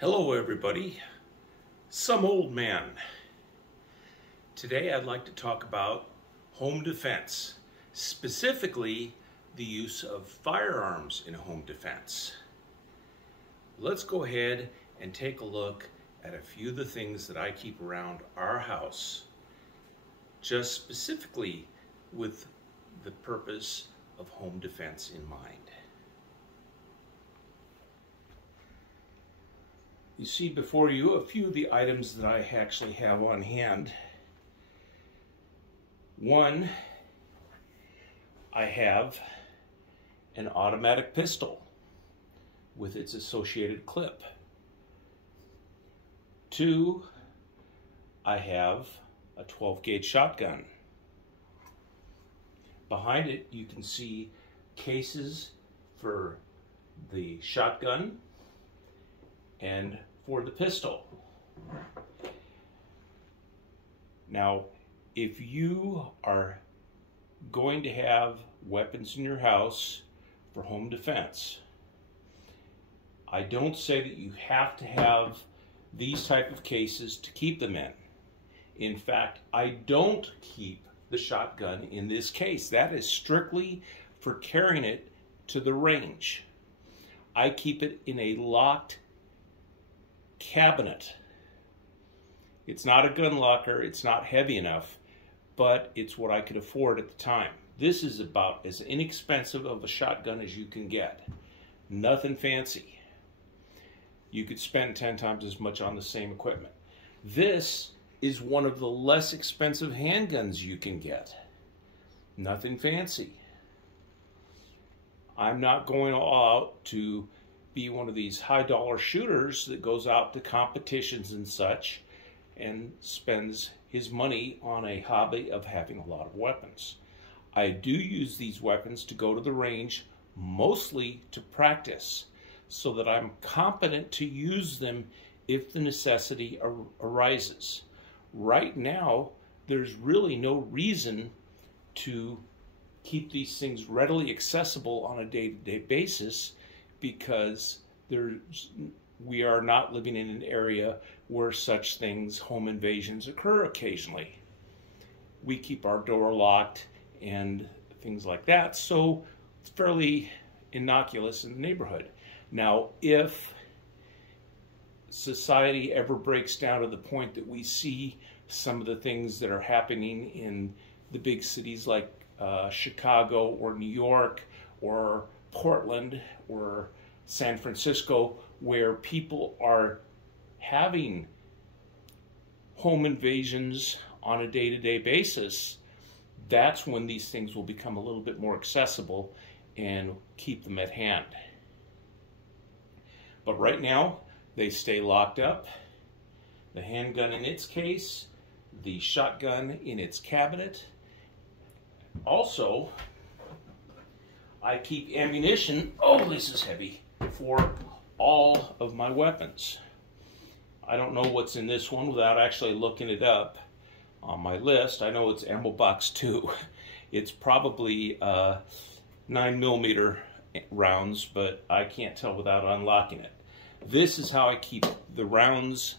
Hello everybody, some old man. Today I'd like to talk about home defense, specifically the use of firearms in home defense. Let's go ahead and take a look at a few of the things that I keep around our house, just specifically with the purpose of home defense in mind. You see before you a few of the items that I actually have on hand. One, I have an automatic pistol with its associated clip. Two, I have a 12-gauge shotgun. Behind it you can see cases for the shotgun and for the pistol. Now, if you are going to have weapons in your house for home defense, I don't say that you have to have these type of cases to keep them in. In fact, I don't keep the shotgun in this case. That is strictly for carrying it to the range. I keep it in a locked cabinet. It's not a gun locker, it's not heavy enough, but it's what I could afford at the time. This is about as inexpensive of a shotgun as you can get. Nothing fancy. You could spend 10 times as much on the same equipment. This is one of the less expensive handguns you can get. Nothing fancy. I'm not going all out to be one of these high-dollar shooters that goes out to competitions and such and spends his money on a hobby of having a lot of weapons. I do use these weapons to go to the range, mostly to practice, so that I'm competent to use them if the necessity arises. Right now, there's really no reason to keep these things readily accessible on a day-to-day basis, because we are not living in an area where such things, home invasions, occur occasionally. We keep our door locked and things like that, so it's fairly innocuous in the neighborhood. Now, if society ever breaks down to the point that we see some of the things that are happening in the big cities like Chicago or New York or Portland or San Francisco, where people are having home invasions on a day-to-day basis, that's when these things will become a little bit more accessible and keep them at hand. But right now, they stay locked up. The handgun in its case, the shotgun in its cabinet. Also, I keep ammunition, oh this is heavy, for all of my weapons. I don't know what's in this one without actually looking it up on my list. I know it's ammo box 2. It's probably 9mm rounds, but I can't tell without unlocking it. This is how I keep the rounds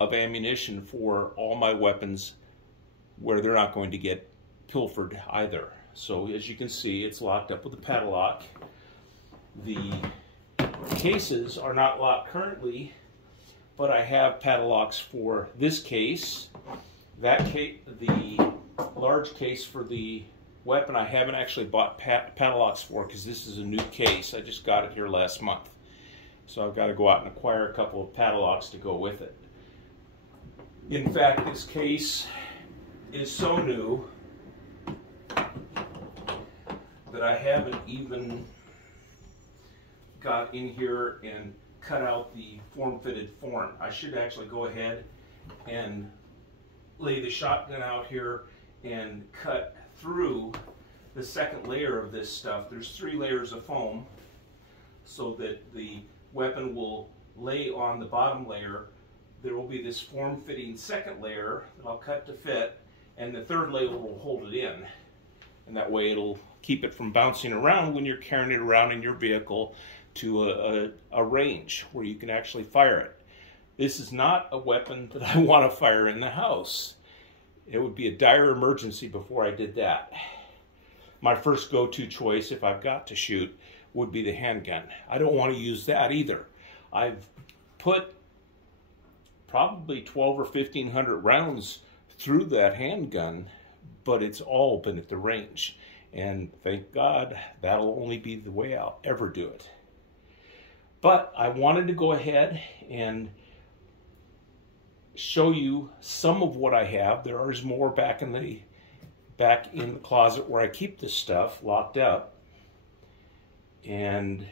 of ammunition for all my weapons where they're not going to get pilfered either. So as you can see, it's locked up with a padlock. The cases are not locked currently, but I have padlocks for this case. That case, the large case for the weapon, I haven't actually bought padlocks for because this is a new case. I just got it here last month. So I've got to go out and acquire a couple of padlocks to go with it. In fact, this case is so new that I haven't even got in here and cut out the form-fitted form. I should actually go ahead and lay the shotgun out here and cut through the second layer of this stuff. There's 3 layers of foam so that the weapon will lay on the bottom layer. There will be this form-fitting second layer that I'll cut to fit, and the third layer will hold it in. And that way it'll keep it from bouncing around when you're carrying it around in your vehicle to a range where you can actually fire it. This is not a weapon that I want to fire in the house. It would be a dire emergency before I did that. My first go-to choice, if I've got to shoot, would be the handgun. I don't want to use that either. I've put probably 12 or 1500 rounds through that handgun, but it's all been at the range. And thank God, that'll only be the way I'll ever do it. But I wanted to go ahead and show you some of what I have. There is more back in the closet where I keep this stuff locked up. And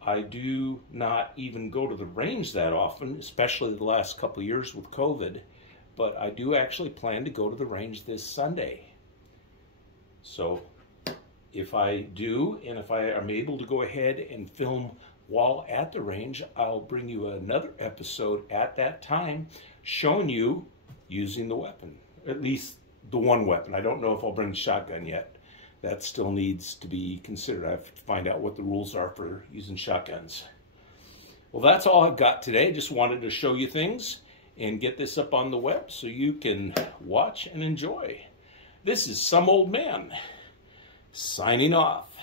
I do not even go to the range that often, especially the last couple of years with COVID. But I do actually plan to go to the range this Sunday. So if I do, and if I am able to go ahead and film while at the range, I'll bring you another episode at that time showing you using the weapon, at least the one weapon. I don't know if I'll bring the shotgun yet. That still needs to be considered. I have to find out what the rules are for using shotguns. Well, that's all I've got today. Just wanted to show you things and get this up on the web so you can watch and enjoy. This is Some Old Man, signing off.